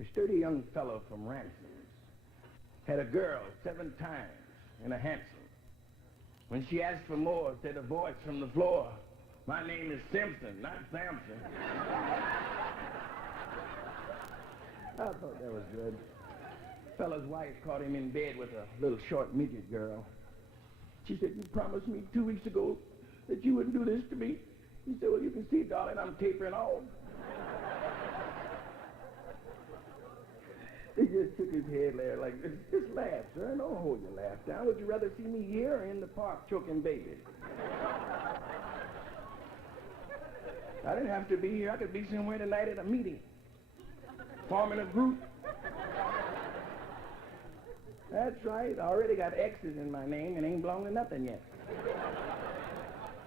A sturdy young fellow from Ransom's had a girl 7 times in a hansom. When she asked for more, said a voice from the floor, "My name is Simpson, not Samson." I thought that was good. Fella's wife caught him in bed with a little short midget girl. She said, "You promised me 2 weeks ago that you wouldn't do this to me." He said, "Well, you can see, darling, I'm tapering off." He just shook his head there like this. Just laugh, sir. Don't hold your laugh down. Would you rather see me here or in the park choking babies? I didn't have to be here. I could be somewhere tonight at a meeting, forming a group. That's right. I already got X's in my name and ain't belong to nothing yet.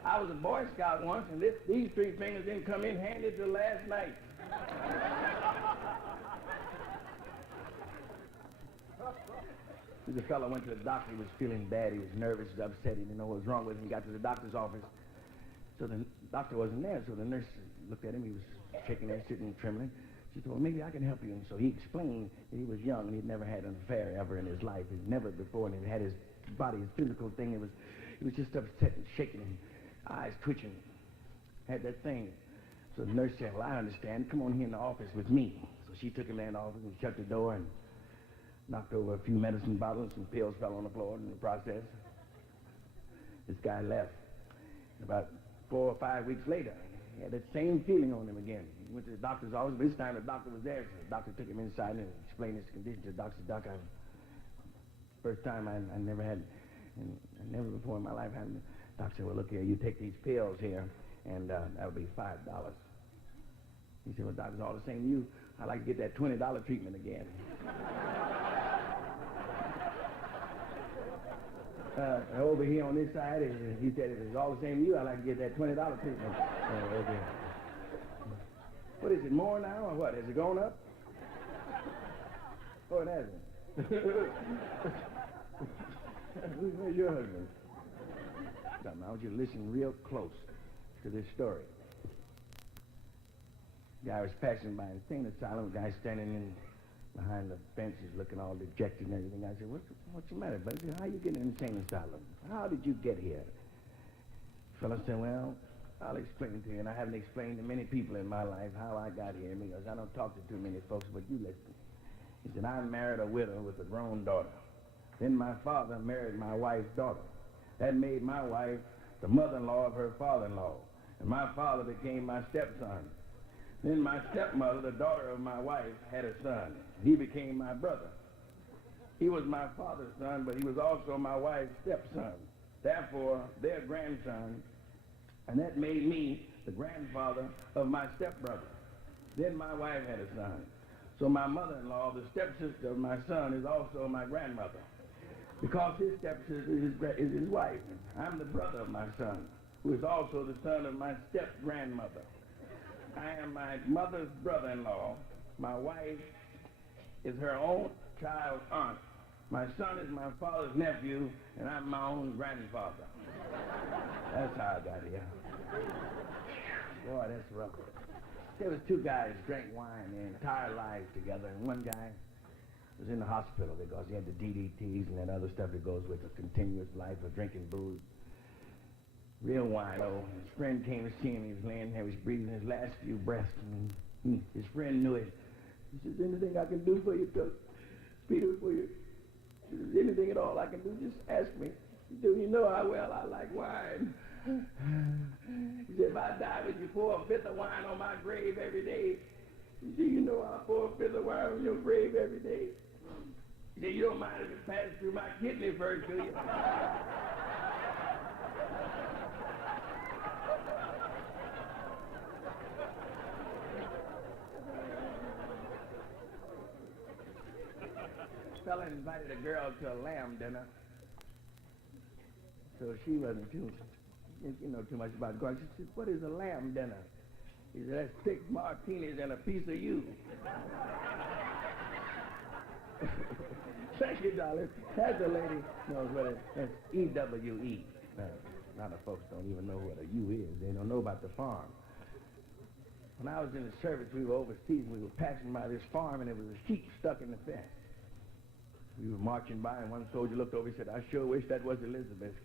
I was a Boy Scout once, and these 3 fingers didn't come in handy till last night. The fellow went to the doctor. He was feeling bad. He was nervous, he was upset. He didn't know what was wrong with him. He got to the doctor's office. So the doctor wasn't there, so the nurse looked at him. He was shaking there, sitting and trembling. She said, "Well, maybe I can help you." And so he explained that he was young and he'd never had an affair ever in his life. He'd never before, and he had his body, his physical thing. He was just upset and shaking and eyes twitching. Had that thing. So the nurse said, "Well, I understand. Come on here in the office with me." So she took him in the office and shut the door and knocked over a few medicine bottles. Some pills fell on the floor in the process. This guy left. About 4 or 5 weeks later, he had that same feeling on him again. He went to the doctor's office, but this time the doctor was there. So the doctor took him inside and explained his condition to the doctor. "Doc, first time I never had, and I never before in my life had." The doctor said, "Well, look here, you take these pills here, and that'll be $5. He said, "Well, doctor, it's all the same to you. I'd like to get that $20 treatment again." Over here on this side, he said, "If it's all the same to you, I'd like to get that $20 treatment." Okay. What is it, more now or what? Has it gone up? Oh, it hasn't. Where's your husband? I want you to listen real close to this story. The guy was passing by an insane asylum. The guy standing in behind the bench, he's looking all dejected and everything. I said, what's the matter, buddy? He said, "How you get in an insane asylum? How did you get here?" The fellow said, "Well, I'll explain to you, and I haven't explained to many people in my life how I got here because I don't talk to too many folks, but you listen." He said, "I married a widow with a grown daughter. Then my father married my wife's daughter. That made my wife the mother-in-law of her father-in-law, and my father became my stepson. Then my stepmother, the daughter of my wife, had a son. He became my brother. He was my father's son, but he was also my wife's stepson. Therefore, their grandson, and that made me the grandfather of my stepbrother. Then my wife had a son. So my mother-in-law, the stepsister of my son, is also my grandmother, because his stepsister is his wife. I'm the brother of my son, who is also the son of my step-grandmother. I am my mother's brother-in-law. My wife is her own child's aunt. My son is my father's nephew, and I'm my own grandfather." That's how I got here. Boy, that's rough. There was 2 guys drank wine their entire lives together, and one guy was in the hospital because he had the DDTs and that other stuff that goes with a continuous life of drinking booze. Real wino. His friend came to see him. He was laying there, he was breathing his last few breaths, and his friend knew it. He says, "Anything I can do for you, Peter, for you? He says, anything at all I can do, just ask me. Do you know how well I like wine?" He said, "If I die, would you pour a fifth of wine on my grave every day?" He said, "You know I'll pour a fifth of wine on your grave every day." He said, "You don't mind if it passes through my kidney first, do you?" Fella invited a girl to a lamb dinner, so she wasn't too much about going. She said, "What is a lamb dinner?" He said, "That's 6 martinis and a piece of you." Thank you, darling. That's a lady knows what it is. That's EWE. A lot of folks don't even know what a U is. They don't know about the farm. When I was in the service, we were overseas. We were passing by this farm, and there was a sheep stuck in the fence. We were marching by, and one soldier looked over and said, "I sure wish that was Elizabeth."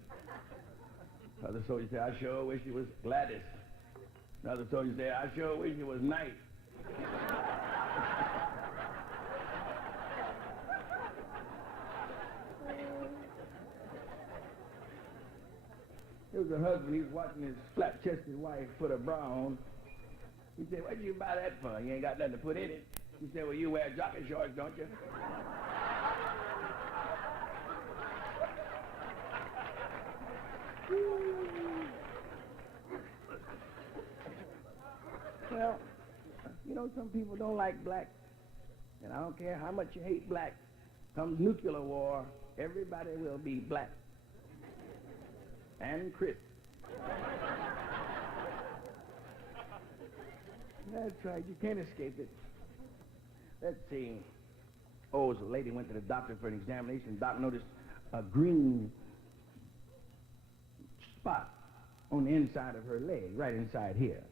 Another soldier said, "I sure wish it was Gladys." Another soldier said, "I sure wish it was Knight." There was a husband, he was watching his flat-chested wife put a bra on. He said, "What'd you buy that for? You ain't got nothing to put in it." He said, "Well, you wear jockey shorts, don't you?" Well, you know, some people don't like black, and I don't care how much you hate black. Comes nuclear war, everybody will be black. And Chris. That's right, you can't escape it. Let's see. Oh, so a lady went to the doctor for an examination. The doctor noticed a green spot on the inside of her leg, right inside here.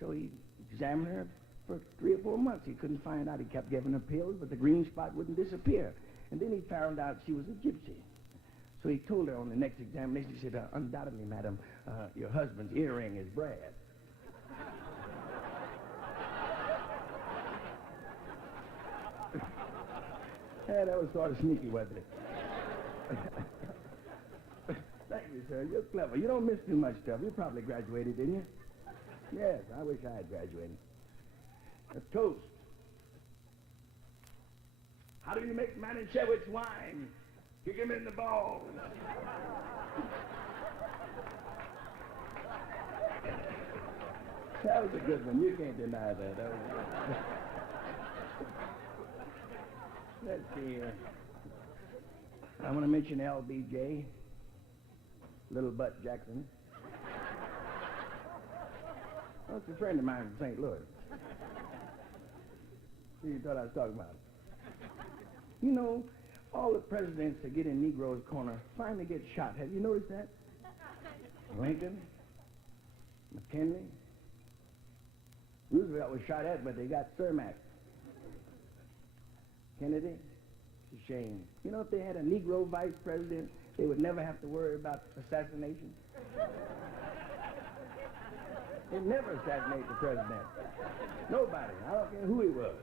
So he examined her for 3 or 4 months. He couldn't find out. He kept giving her pills, but the green spot wouldn't disappear. And then he found out she was a gypsy. So he told her on the next examination, he said, "Undoubtedly, madam, your husband's earring is Brad." Yeah, that was sort of sneaky, wasn't it? Thank you, sir. You're clever. You don't miss too much stuff. You probably graduated, didn't you? Yes, I wish I had graduated. A toast. How do you make Manischewitz wine? Kick him in the balls. That was a good one. You can't deny that. That was good. Let's see here. I want to mention LBJ, Little Butt Jackson. That's a friend of mine from St. Louis. Who you thought I was talking about? You know, all the presidents that get in Negro's corner finally get shot. Have you noticed that? Lincoln, McKinley, Roosevelt was shot at, but they got Cermak. Kennedy, it's a shame. You know, if they had a Negro vice president, they would never have to worry about assassination. They'd never assassinate the president. Nobody. I don't care who he was.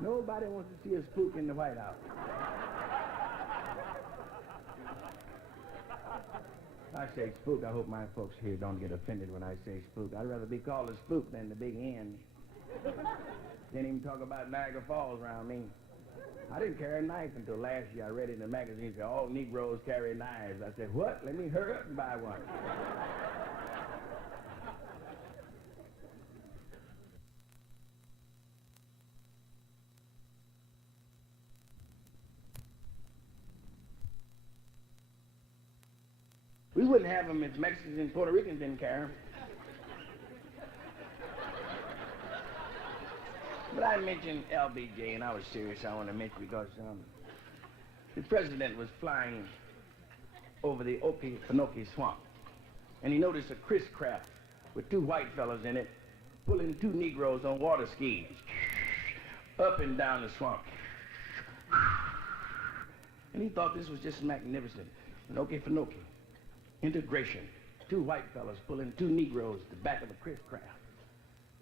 Nobody wants to see a spook in the White House. I say spook. I hope my folks here don't get offended when I say spook. I'd rather be called a spook than the big N. Didn't even talk about Niagara Falls around me. I didn't carry a knife until last year. I read it in the magazine, said all Negroes carry knives. I said, what? Let me hurry up and buy one. We wouldn't have them if Mexicans and Puerto Ricans didn't carry them. But I mentioned LBJ, and I was serious. I want to mention because the president was flying over the Okefenokee swamp, and he noticed a Chris craft with 2 white fellas in it pulling 2 Negroes on water skis up and down the swamp. And he thought this was just magnificent. In Okefenokee, integration, 2 white fellas pulling 2 Negroes at the back of a Chris craft.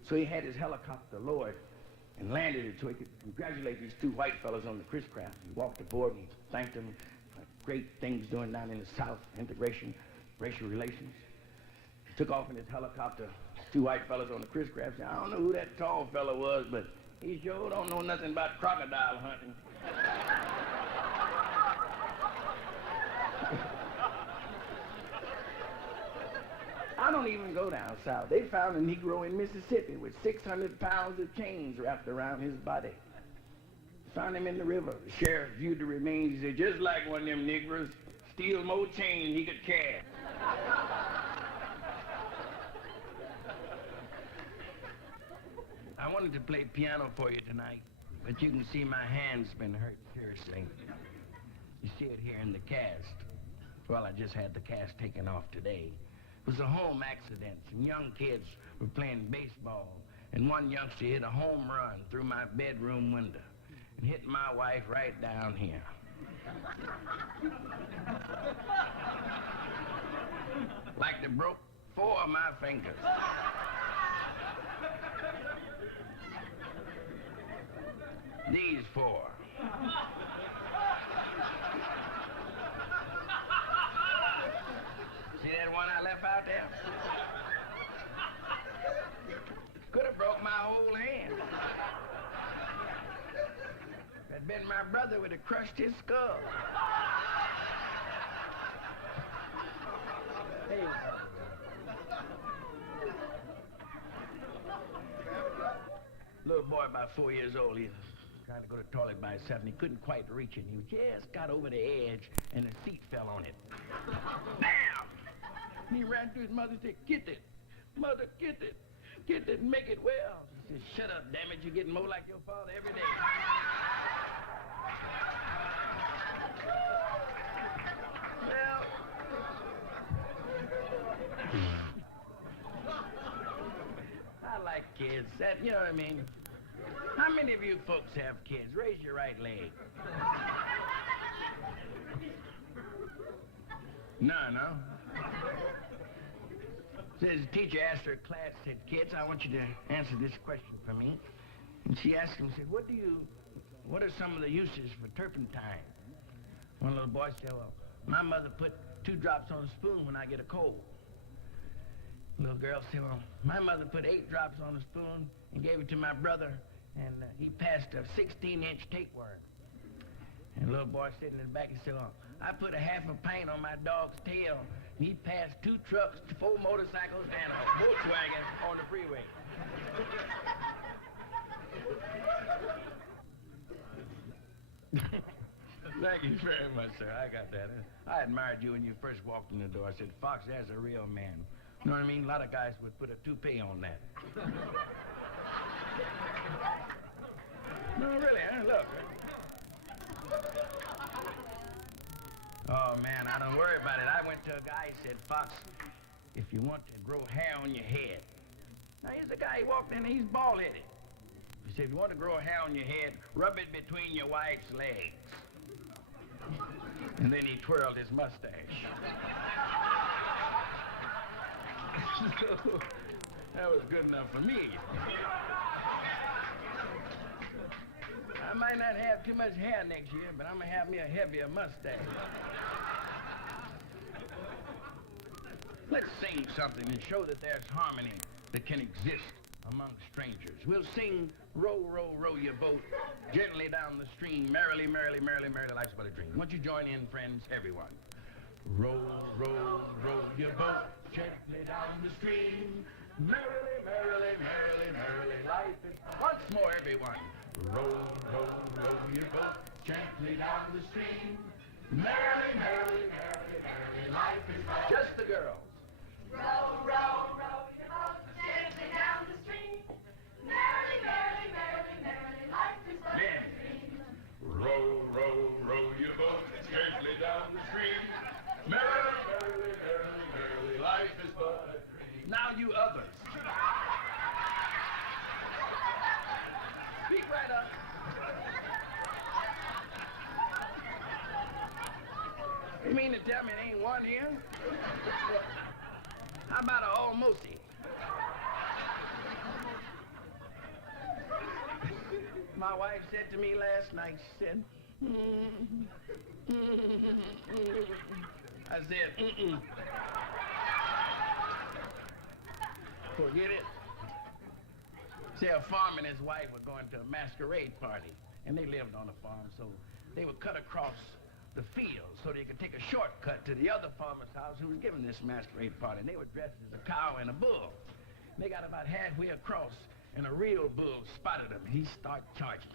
So he had his helicopter lowered and landed it so he could congratulate these 2 white fellas on the Chris craft. He walked aboard and he thanked them for great things doing down in the South, integration, racial relations. He took off in his helicopter, 2 white fellas on the Chris craft. Said, I don't know who that tall fella was, but he sure don't know nothing about crocodile hunting. I don't even go down south. They found a Negro in Mississippi with 600 pounds of chains wrapped around his body. Found him in the river. The sheriff viewed the remains. He said, just like one of them Negroes, steal more chains than he could carry. I wanted to play piano for you tonight, but you can see my hand's been hurt seriously. You see it here in the cast. Well, I just had the cast taken off today. It was a home accident. Some young kids were playing baseball, and one youngster hit a home run through my bedroom window and hit my wife right down here. Like they broke 4 of my fingers. These 4. See that one I left out there? Could have broke my whole hand. If that'd been my brother, would have crushed his skull. Hey. Little boy about 4 years old, he was trying to go to the toilet by himself, and he couldn't quite reach it. He just got over the edge, and the seat fell on it. Bam! And he ran to his mother and said, "Get it. Mother, get it. Get it and make it well." She said, "Shut up, damn it. You're getting more like your father every day." Well, I like kids. That, you know what I mean? How many of you folks have kids? Raise your right leg. None, huh? Says the teacher asked her class, said, "Kids, I want you to answer this question for me." And she asked them, said, what are some of the uses for turpentine? One little boy said, "Well, my mother put 2 drops on a spoon when I get a cold." Little girl said, "Well, my mother put 8 drops on a spoon and gave it to my brother, and he passed a 16-inch tapeworm." And the little boy sitting in the back, he said, "Well, I put a half a pint on my dog's tail, and he passed 2 trucks, 4 motorcycles, and a Volkswagen on the freeway." Thank you very much, sir. I got that. I admired you when you first walked in the door. I said, "Fox, there's a real man." You know what I mean? A lot of guys would put a toupee on that. No, really, huh? Look. Oh, man, I don't worry about it. I went to a guy, he said, "Fox, if you want to grow hair on your head." Now, here's a guy, he walked in, and he's bald-headed. He said, "If you want to grow hair on your head, rub it between your wife's legs." And then he twirled his mustache. That was good enough for me. I might not have too much hair next year, but I'm going to have me a heavier mustache. Let's sing something and show that there's harmony that can exist among strangers. We'll sing, "Row, row, row your boat gently down the stream, merrily, merrily, merrily, merrily, life's but a dream." Won't you join in, friends, everyone? Row, row, row your boat gently down the stream, merrily, merrily, merrily, merrily, life is... Once more, everyone. Row, row, row your boat gently down the stream, merrily, merrily, merrily, merrily, life is... Just the girls. Row, row, row your boat gently down the stream, merrily, merrily, merrily, merrily, life is but a dream. Row, row, row your boat gently down the stream, merrily, merrily, merrily, merrily, life is but a dream. Now you others. Speak right up. You mean to tell me there ain't one here? How about a almosty? My wife said to me last night, she said, I said, Forget it. See, a farmer and his wife were going to a masquerade party, and they lived on a farm, so they would cut across the field so they could take a shortcut to the other farmer's house who was giving this masquerade party. And they were dressed as a cow and a bull. And they got about halfway across, and a real bull spotted him. He started charging.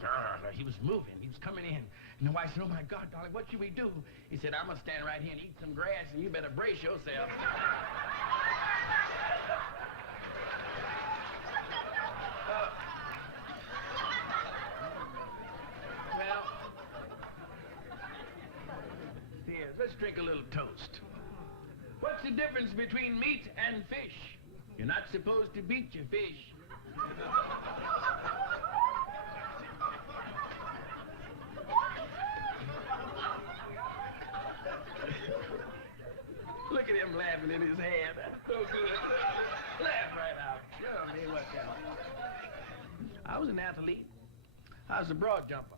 He was moving. He was coming in. And the wife said, "Oh, my God, darling, what should we do?" He said, "I'm going to stand right here and eat some grass, and you better brace yourself." Well, here, let's drink a little toast. What What's the difference between meat and fish? You're not supposed to beat your fish. Look at him laughing in his hand. That's so good. Laugh right out. You know what I mean? What kind of... I was an athlete. I was a broad jumper.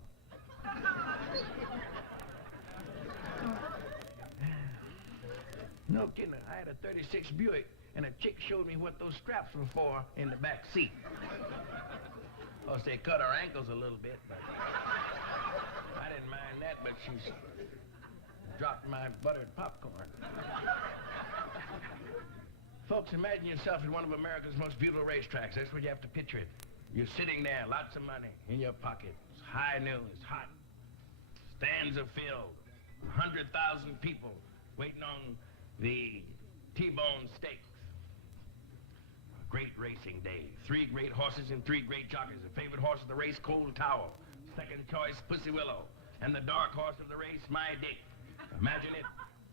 No kidding. I had a 36 Buick, and a chick showed me what those straps were for in the back seat. Of course, they cut her ankles a little bit, but I didn't mind that, but she's dropped my buttered popcorn. Folks, imagine yourself in one of America's most beautiful racetracks. That's where you have to picture it. You're sitting there, lots of money in your pocket. It's high noon, it's hot. Stands are filled. 100,000 people waiting on the T-bone steaks. A great racing day. 3 great horses and 3 great jockeys. The favorite horse of the race, Cold Towel. Second choice, Pussy Willow. And the dark horse of the race, My Dick. Imagine it.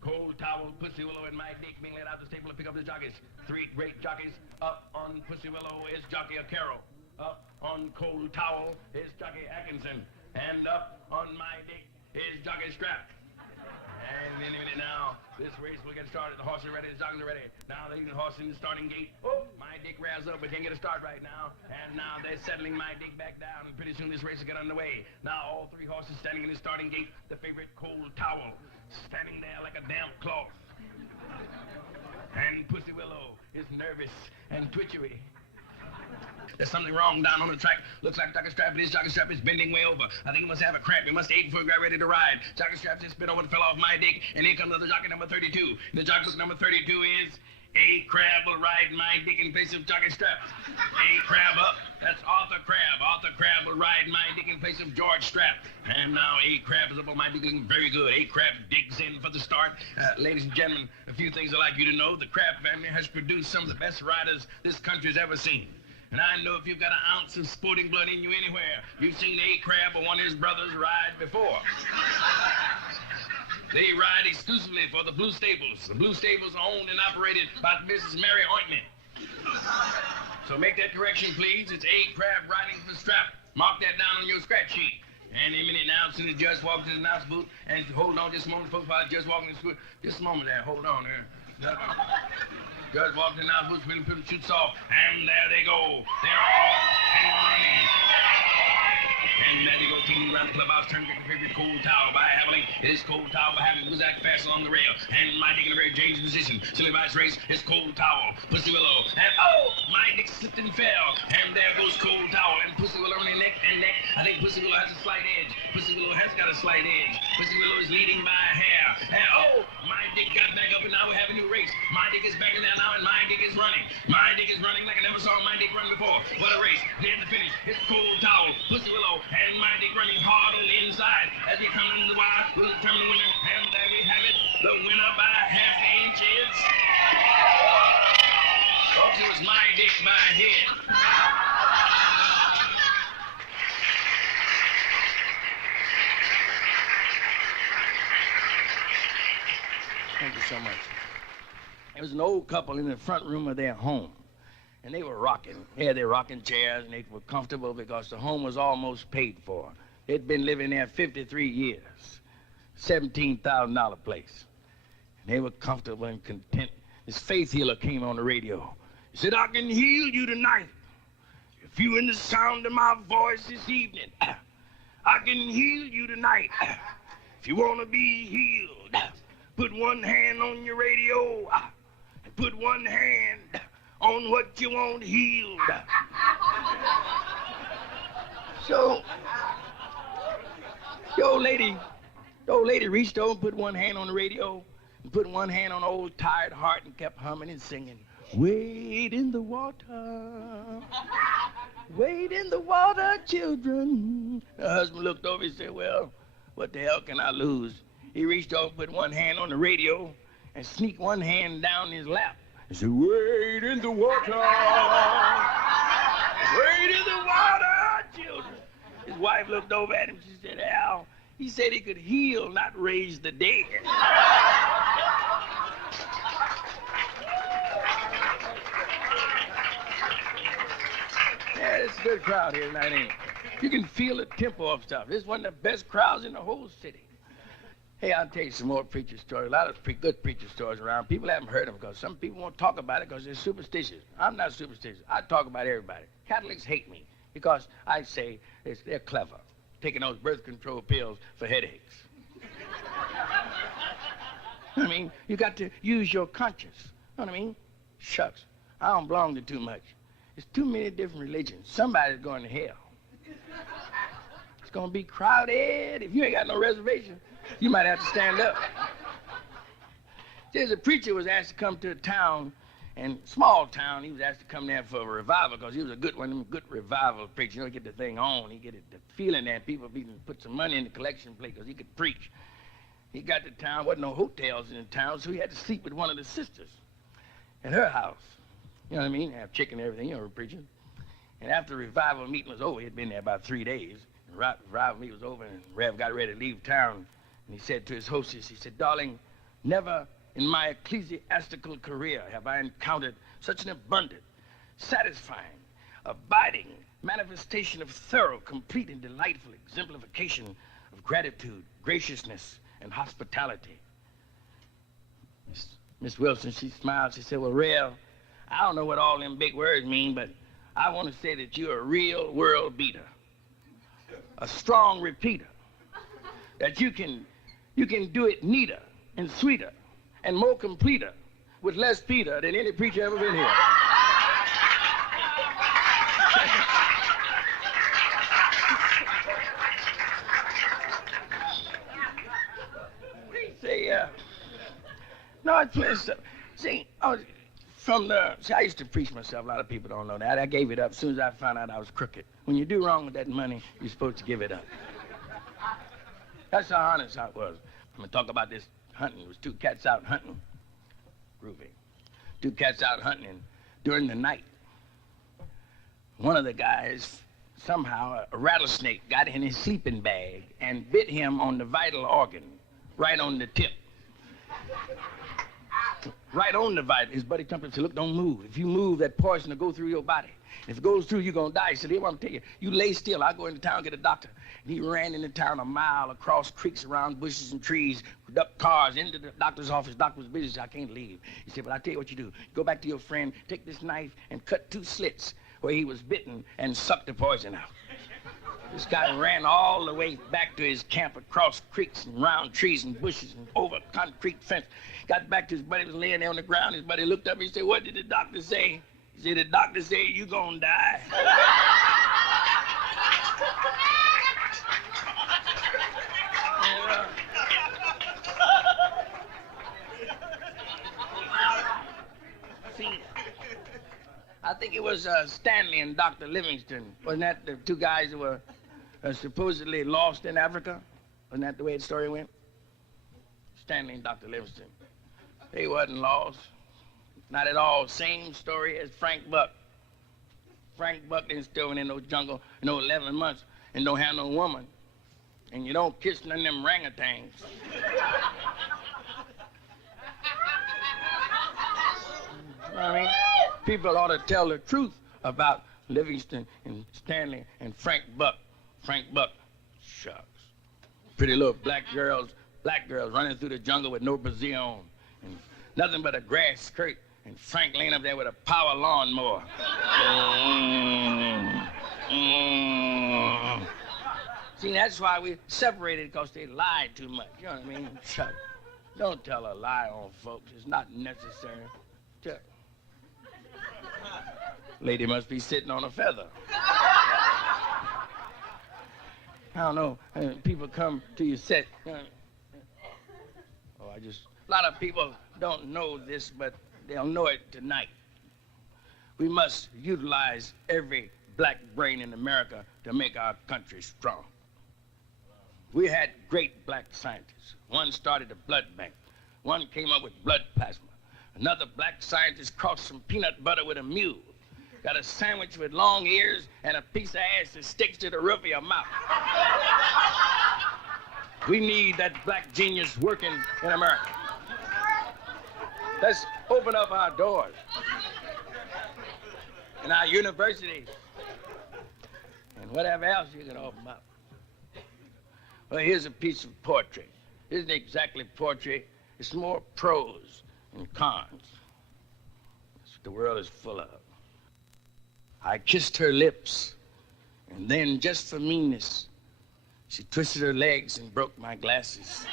Cold Towel, Pussy Willow, and My Dick being led out the stable to pick up the jockeys. 3 great jockeys. Up on Pussy Willow is jockey O'Carroll. Up on Cold Towel is jockey Atkinson. And up on My Dick is jockey Strap. And in a minute now, this race will get started. The horses are ready, the jockeys are ready. Now they're leading the horse in the starting gate. Oh, My Dick revs up, but can't get a start right now. And now they're settling My Dick back down, and pretty soon this race will get underway. Now all 3 horses standing in the starting gate. The favorite, Cold Towel, standing there like a damp cloth. And Pussy Willow is nervous and twitchery. There's something wrong down on the track. Looks like Jockey Strap, but his jockey strap is bending way over. I think he must have a cramp. He must have ate before he got ready to ride. Jockey Strap just bent over and fell off My Dick, and here comes the jockey number 32. The jockey number 32 is A Crab will ride My Dick in place of Jockey Strap. A Crab up. That's Arthur Crab. Arthur Crab will ride My Dick in place of George Strap. And now A Crab is up on My Dick looking very good. A Crab digs in for the start. Ladies and gentlemen, a few things I'd like you to know. The Crab family has produced some of the best riders this country's ever seen. And I know if you've got an ounce of sporting blood in you anywhere, you've seen A Crab or one of his brothers ride before. They ride exclusively for the Blue Stables. The Blue Stables are owned and operated by Mrs. Mary Ointment. So make that correction, please. It's A Crab riding for the strap. Mark that down on your scratch sheet. And in a minute now, as soon as the judge walks to the announce booth, and hold on just a moment, folks, while the judge walking in the school. Just a moment there, hold on there. Judge walks in now, Bush William Pittman shoots off, and there they go. They're off and running. And there they go, teaming around the clubhouse, turn to the favorite Cold Towel by Haviling. It is Cold Towel by Haviling, who's acting fast along the rail. And My Dick in a very dangerous position. Silly by race is Cold Towel, Pussy Willow, and oh, My Dick slipped and fell. And there goes Cold Towel, and Pussy Willow running neck and neck. I think Pussy Willow has a slight edge. Pussy Willow has got a slight edge. Pussy Willow is leading by a hair. And oh, My Dick got back up, and now we have a new race. My Dick is back in there now, and My Dick is running. My Dick is running like I never saw My Dick run before. What a race. Near the finish, it's Cold Towel, Pussy Willow, and My Dick running hard on the inside. As we come into the wire, we'll determine the winner. And there we have it. The winner by half inch is... Folks, it was My Dick by a head. Thank you so much. There was an old couple in the front room of their home, and they were rocking. They had their rocking chairs, and they were comfortable because the home was almost paid for. They'd been living there 53 years, $17,000 place. And they were comfortable and content. This faith healer came on the radio. He said, I can heal you tonight. If you're in the sound of my voice this evening, I can heal you tonight. If you want to be healed, put one hand on your radio and put one hand on what you want healed. So, the old lady reached over and put one hand on the radio and put one hand on the old tired heart and kept humming and singing. Wade in the water, wade in the water, children. The husband looked over and said, well, what the hell can I lose? He reached over, put one hand on the radio, and sneaked one hand down his lap. He said, wade in the water, wade in the water, children. His wife looked over at him. She said, Al, he said he could heal, not raise the dead. a good crowd here tonight, ain't it? You can feel the tempo of stuff. This is one of the best crowds in the whole city. Hey, I'll tell you some more preacher stories. A lot of good preacher stories around. People haven't heard them because some people won't talk about it because they're superstitious. I'm not superstitious. I talk about everybody. Catholics hate me because I say they're clever, taking those birth control pills for headaches. I mean, you got to use your conscience. You know what I mean? Shucks, I don't belong to too much. There's too many different religions. Somebody's going to hell. It's going to be crowded. If you ain't got no reservation, you might have to stand up. There's a preacher was asked to come to a town, and small town, he was asked to come there for a revival because he was a good one, a good revival preacher. You know, he get the thing on, he get the feeling there, people put some money in the collection plate because he could preach. He got to town, wasn't no hotels in town, so he had to sleep with one of the sisters at her house. You know what I mean? Have chicken and everything, you know, preaching. And after the revival meeting was over, he had been there about 3 days. The revival meeting was over, and Rev got ready to leave town. And he said to his hostess, he said, "Darling, never in my ecclesiastical career have I encountered such an abundant, satisfying, abiding manifestation of thorough, complete, and delightful exemplification of gratitude, graciousness, and hospitality." Miss Wilson, she smiled. She said, "Well, Rev, I don't know what all them big words mean, but I want to say that you're a real world beater, a strong repeater, that you can do it neater and sweeter and more completer with less Peter than any preacher ever been here." No, it's plenty of stuff. See, I used to preach myself. A lot of people don't know that. I gave it up as soon as I found out I was crooked. When you do wrong with that money, you're supposed to give it up. That's how honest I was. I'm gonna talk about this hunting. There was 2 cats out hunting. Groovy. 2 cats out hunting, and during the night, one of the guys, somehow, a rattlesnake got in his sleeping bag and bit him on the vital organ, right on the tip. Right on the vital. His buddy jumped up and said, "Look, don't move. If you move, that poison will go through your body. If it goes through, you're gonna die." He said, "Here, I'm telling you, you lay still. I'll go into town and get a doctor." And he ran into town a mile across creeks, around bushes and trees, up cars, into the doctor's office. Doctor was busy. He said, "I can't leave." He said, "But I'll tell you what you do. Go back to your friend, take this knife, and cut 2 slits where he was bitten and suck the poison out." This guy ran all the way back to his camp, across creeks and round trees and bushes and over a concrete fence. Got back to his buddy, was laying there on the ground. His buddy looked up and he said, "What did the doctor say?" He said, "The doctor said you gonna die." See, I think it was Stanley and Dr. Livingston. Wasn't that the 2 guys that were supposedly lost in Africa? Wasn't that the way the story went? Stanley and Dr. Livingston. They wasn't lost. Not at all. Same story as Frank Buck. Frank Buck didn't still in no jungle, 11 months, and don't have no woman. And you don't kiss none of them orangutans. You know what I mean? People ought to tell the truth about Livingston and Stanley and Frank Buck. Frank Buck, shucks. Pretty little black girls running through the jungle with no brassiere on, and nothing but a grass skirt, and Frank laying up there with a power lawnmower. See, that's why we separated, because they lied too much. You know what I mean? Shucks. Don't tell a lie on folks. It's not necessary. Shucks. Lady must be sitting on a feather. I don't know. People come to your set. A lot of people don't know this, but they'll know it tonight. We must utilize every black brain in America to make our country strong. We had great black scientists. One started a blood bank. One came up with blood plasma. Another black scientist crossed some peanut butter with a mule. Got a sandwich with long ears and a piece of ass that sticks to the roof of your mouth. We need that black genius working in America. Let's open up our doors in our universities. and whatever else you can offer up. Well, here's a piece of poetry. Isn't exactly poetry. It's more prose and cons. That's what the world is full of. I kissed her lips, and then, just for meanness, she twisted her legs and broke my glasses.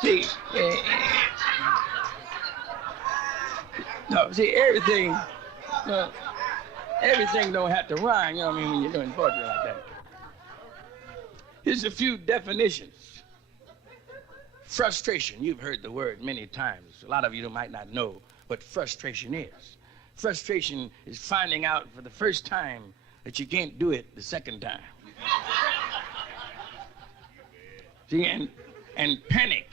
See, no, see, everything don't have to rhyme, you know what I mean, when you're doing poetry like that. Here's a few definitions. Frustration, you've heard the word many times. A lot of you might not know what frustration is. Frustration is finding out for the first time that you can't do it the second time. See, and panic,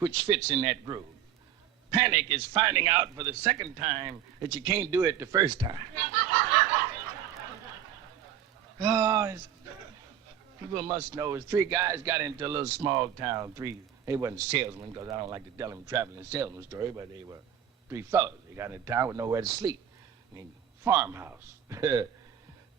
which fits in that groove. Panic is finding out for the second time that you can't do it the first time. Oh, people must know. Three guys got into a little small town. They wasn't salesmen, because I don't like to tell them traveling salesman story, but they were three fellas. They got into town with nowhere to sleep. I mean, farmhouse.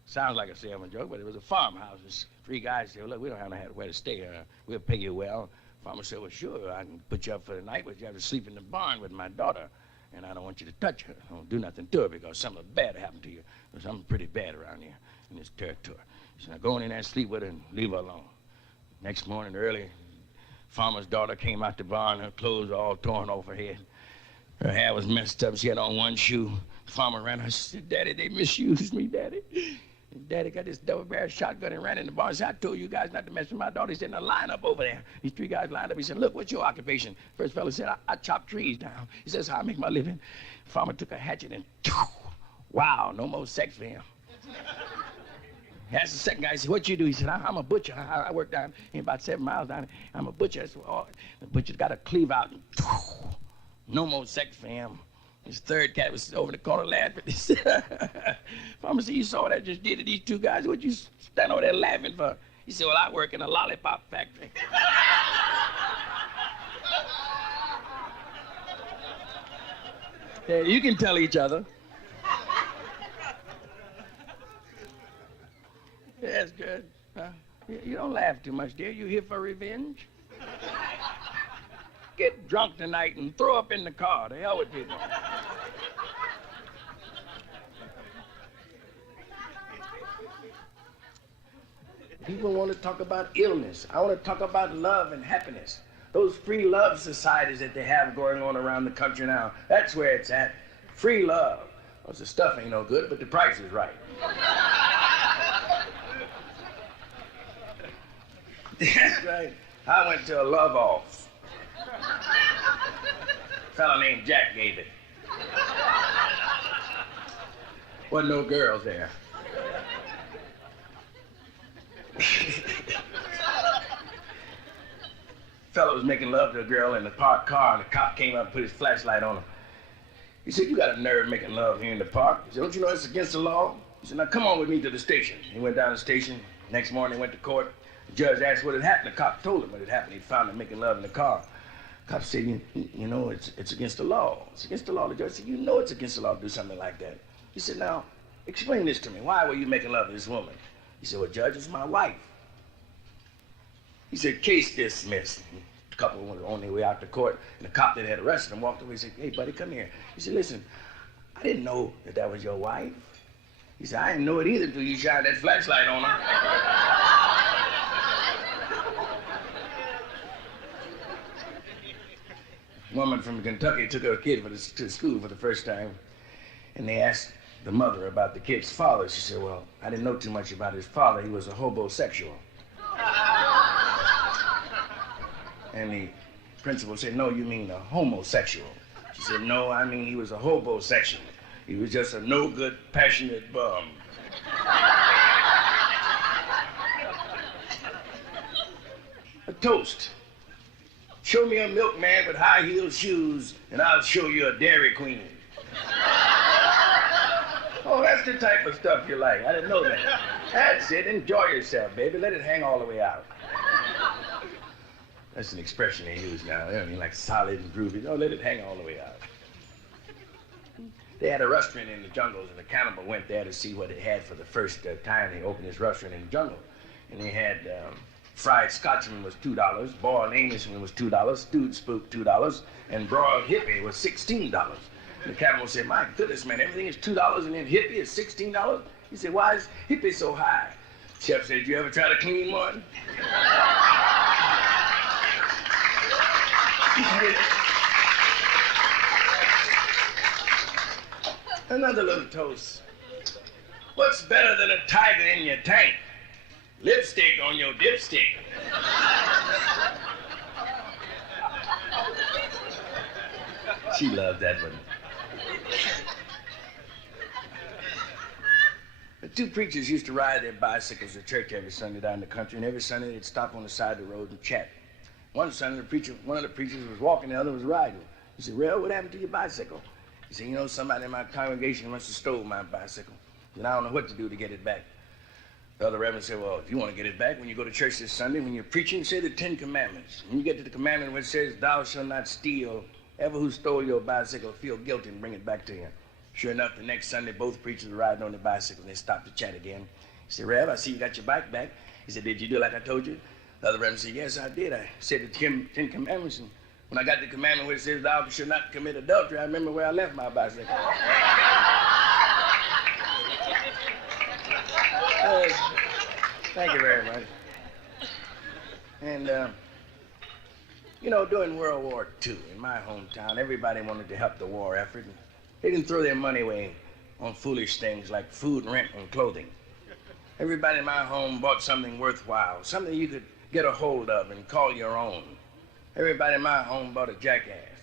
Sounds like a salesman joke, but it was a farmhouse. This three guys said, well, look, we don't have nowhere to stay. We'll pay you well. Farmer said, well, sure, I can put you up for the night, but you have to sleep in the barn with my daughter, and I don't want you to touch her. Don't do nothing to her, because something bad will happen to you. There's something pretty bad around here in this territory. So now go in there and sleep with her and leave her alone. Next morning early, farmer's daughter came out the barn, her clothes all torn off her head. Her hair was messed up. She had on one shoe. The farmer ran her. She said, Daddy, they misused me, Daddy. And Daddy got this double-barrel shotgun and ran in the barn. He said, I told you guys not to mess with my daughter. He said, now line up over there. These three guys lined up. He said, look, what's your occupation? First fellow said, I chop trees down. He says, how I make my living. The farmer took a hatchet and, wow, no more sex for him. Asked the second guy, he said, what you do? He said, I'm a butcher. I work down here about 7 miles down here. I'm a butcher. I said, oh, the butcher's got to cleave out. And, no more sex for him. His third cat was over the corner laughing. He said, farmer said, you saw that just did to these two guys. What you stand over there laughing for? He said, well, I work in a lollipop factory. Yeah, you can tell each other. Yeah, that's good. You don't laugh too much, dear. You here for revenge? Get drunk tonight and throw up in the car. The hell with people. People want to talk about illness. I want to talk about love and happiness. Those free love societies that they have going on around the country now, that's where it's at. Free love. Well, the stuff ain't no good, but the price is right. That's right. I went to a love-off. A fellow named Jack gave it. Wasn't no girls there. Fellow was making love to a girl in the parked car, and the cop came up and put his flashlight on him. He said, you got a nerve making love here in the park. He said, don't you know it's against the law? He said, now come on with me to the station. He went down to the station. Next morning, he went to court. The judge asked what had happened. The cop told him what had happened. He found him making love in the car. The cop said, you know, it's against the law. It's against the law. The judge said, you know it's against the law to do something like that. He said, now, explain this to me. Why were you making love to this woman? He said, well, Judge, it's my wife. He said, case dismissed. The couple went on their way out to court, and the cop that had arrested him walked away and said, hey, buddy, come here. He said, listen, I didn't know that was your wife. He said, I didn't know it either until you shined that flashlight on her. A woman from Kentucky took her kid to school for the first time, and they asked the mother about the kid's father. She said, well, I didn't know too much about his father. He was a hobosexual. And the principal said, no, you mean a homosexual. She said, no, I mean he was a hobosexual. He was just a no-good, passionate bum. A toast. Show me a milkman with high-heeled shoes, and I'll show you a Dairy Queen. Oh, that's the type of stuff you like. I didn't know that. That's it. Enjoy yourself, baby. Let it hang all the way out. That's an expression they use now. You know what I mean? Like solid and groovy. Oh, let it hang all the way out. They had a restaurant in the jungles, and the cannibal went there to see what it had for the first time. They opened this restaurant in the jungle, and they had fried Scotchman was $2, boiled Englishman was $2, stewed spook $2, and broiled hippie was $16. The cannibal said, "My goodness, man, everything is $2, and then hippie is $16." He said, "Why is hippie so high?" Chef said, "You ever try to clean one?" Another little toast. What's better than a tiger in your tank? Lipstick on your dipstick. She loved that one. The two preachers used to ride their bicycles to church every Sunday down the country, and every Sunday they'd stop on the side of the road and chat. One Sunday, one of the preachers was walking, the other was riding. He said, "Rel, what happened to your bicycle?" He said, "You know, somebody in my congregation must have stole my bicycle. And I don't know what to do to get it back." The other reverend said, "Well, if you want to get it back, when you go to church this Sunday, when you're preaching, say the 10 Commandments. When you get to the commandment where it says, 'Thou shalt not steal,' ever who stole your bicycle feel guilty and bring it back to you." Sure enough, the next Sunday, both preachers were riding on their bicycle, and they stopped to chat again. He said, "Rev, I see you got your bike back." He said, "Did you do like I told you?" The other reverend said, "Yes, I did. I said the 10 Commandments, and when I got the commandment where it says, 'Thou shalt not commit adultery,' I remember where I left my bicycle." Thank you very much. And, you know, during World War II, in my hometown, everybody wanted to help the war effort. And they didn't throw their money away on foolish things like food, rent, and clothing. Everybody in my home bought something worthwhile, something you could get a hold of and call your own. Everybody in my home bought a jackass.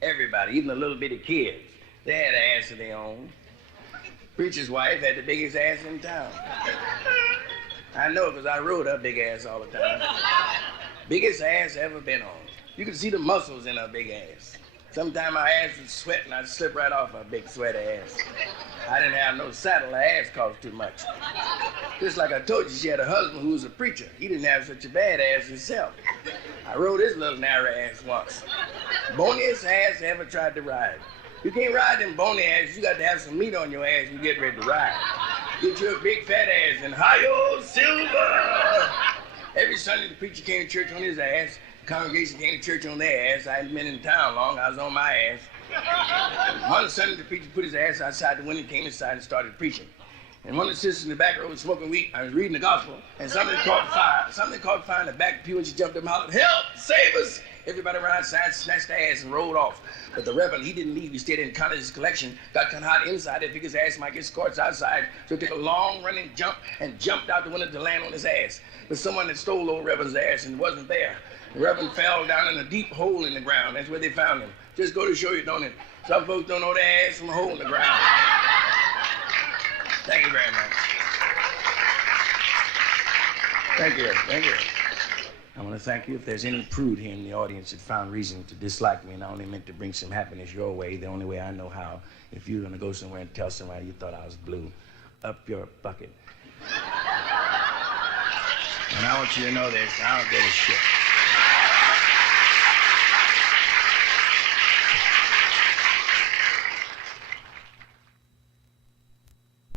Everybody, even the little bitty kids, they had an ass of their own. Preacher's wife had the biggest ass in town. I know because I rode her big ass all the time. Biggest ass ever been on. You could see the muscles in her big ass. Sometimes my ass would sweat and I'd slip right off her big sweaty ass. I didn't have no saddle, her ass cost too much. Just like I told you, she had a husband who was a preacher. He didn't have such a bad ass himself. I rode his little narrow ass once. Boniest ass I ever tried to ride. You can't ride them bony ass, you got to have some meat on your ass when you get ready to ride. Get you a big fat ass and hi-yo, silver! Every Sunday the preacher came to church on his ass. The congregation came to church on their ass. I hadn't been in town long, I was on my ass. One Sunday the preacher put his ass outside the window, came inside and started preaching. And one of the sisters in the back row was smoking weed. I was reading the gospel, and something caught fire. Something caught fire in the back pew, and she jumped up and hollered, "Help! Save us!" Everybody around outside snatched their ass and rolled off. But the reverend, he didn't leave. He stayed in and counted his collection. Got kind of hot inside. He figured his ass might get scorched outside. So he took a long running jump and jumped out the window to land on his ass. But someone had stole old reverend's ass and wasn't there. The reverend fell down in a deep hole in the ground. That's where they found him. Just go to show you, don't it? Some folks don't know their ass from a hole in the ground. Thank you very much. Thank you. Thank you. I want to thank you. If there's any prude here in the audience that found reason to dislike me, and I only meant to bring some happiness your way, the only way I know how, if you're going to go somewhere and tell somebody you thought I was blue, up your bucket. And I want you to know this, I don't give a shit.